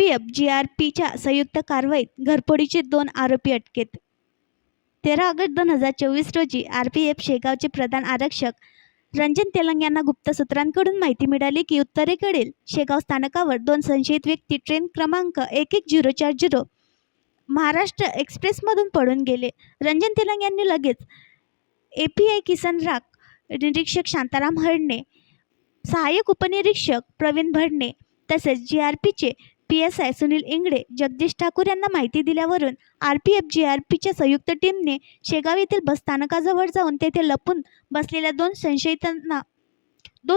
RPF जीआरपीच्या संयुक्त कारवाईत घरफोडीचे 2 आरोपी अटकेत. 13 ऑगस्ट 2024 रोजी आरपीएफ शेगावचे प्रधान आरक्षक रंजन तेलंग यांना गुप्त सूत्रांकडून माहिती मिळाली की उत्तरेकडील शेगाव स्थानकावर 2 संशयित व्यक्ती ट्रेन क्रमांक 11040 महाराष्ट्र एक्सप्रेसमधून पळून गेले. रंजन तेलंग यांनी लगेच एपीआय किसन राख, निरीक्षक शांताराम हळणे, सहाय्यक उपनिरीक्षक प्रवीण भडणे तसेच जीआरपीचे पीएसआय सुनील इंगळे, जगदीश ठाकूर यांना माहिती दिल्यावरून आरपीएफ जीआरपीच्या संयुक्त टीमने शेगाव येथील बस स्थानकाजवळ जाऊन तेथे लपून बसलेल्या 2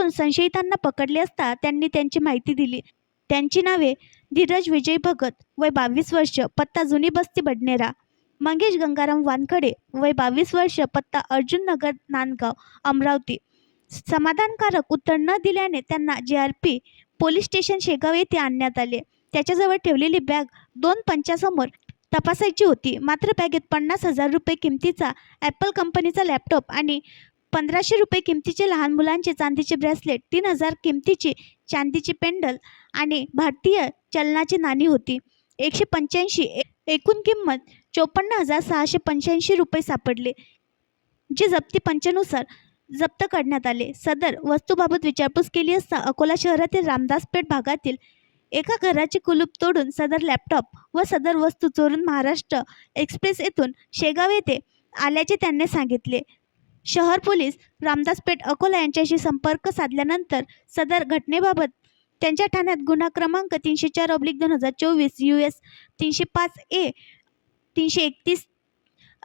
संशयितांना पकडले असता त्यांनी त्यांची माहिती दिली. त्यांची नावे धीरज विजय भगत वय 22 वर्ष, पत्ता जुनी बस्ती बडनेरा, मंगेश गंगाराम वानखडे वय 22 वर्ष, पत्ता अर्जुन नगर नांदगाव अमरावती. समाधानकारक उत्तर न दिल्याने त्यांना जीआरपी पोलीस स्टेशन शेगाव येथे आणण्यात आले. त्याच्याजवळ ठेवलेली बॅग 2 पंचांसमोर तपासायची होती. मात्र बॅगेत 50,000 रुपये किमतीचा ॲपल कंपनीचा लॅपटॉप आणि 1,500 रुपये किमतीचे लहान मुलांचे चांदीचे ब्रेसलेट, 3,000 किमतीची चांदीची पेंडल आणि भारतीय चलनाची नाणी होती. 185 एकूण किंमत 54,685 रुपये सापडले, जे जप्ती पंचानुसार जप्त करण्यात आले. सदर वस्तूबाबत विचारपूस केली असता अकोला शहरातील रामदासपेठ भागातील एका घराचे कुलूप तोडून सदर लॅपटॉप व सदर वस्तू चोरून महाराष्ट्र एक्सप्रेस येथून शेगाव येथे आल्याचे त्यांनी सांगितले. शहर पोलीस रामदासपेठ अकोला यांच्याशी संपर्क साधल्यानंतर सदर घटनेबाबत त्यांच्या ठाण्यात गुन्हा क्रमांक 304/2024 US 305A 331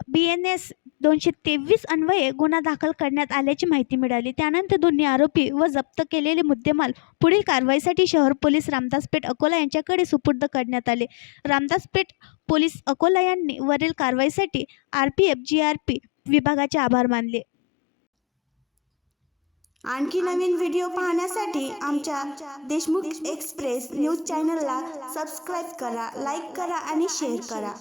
BNS 223 अन्वये गुन्हा दाखल करण्यात आल्याची माहिती मिळाली. त्यानंतर दोन्ही आरोपी व जप्त केलेले मुद्देमाल पुढील कारवाईसाठी शहर पोलीस रामदासपेठ अकोला यांच्याकडे सुपूर्द करण्यात आले. रामदासपेठ पोलीस अकोला यांनी वरील कारवाईसाठी आरपीएफ जीआरपी विभागाचे आभार मानले. आणखी नवीन व्हिडिओ पाहण्यासाठी आमच्या देशमुख एक्सप्रेस न्यूज चॅनलला सबस्क्राईब करा, लाईक करा आणि शेअर करा.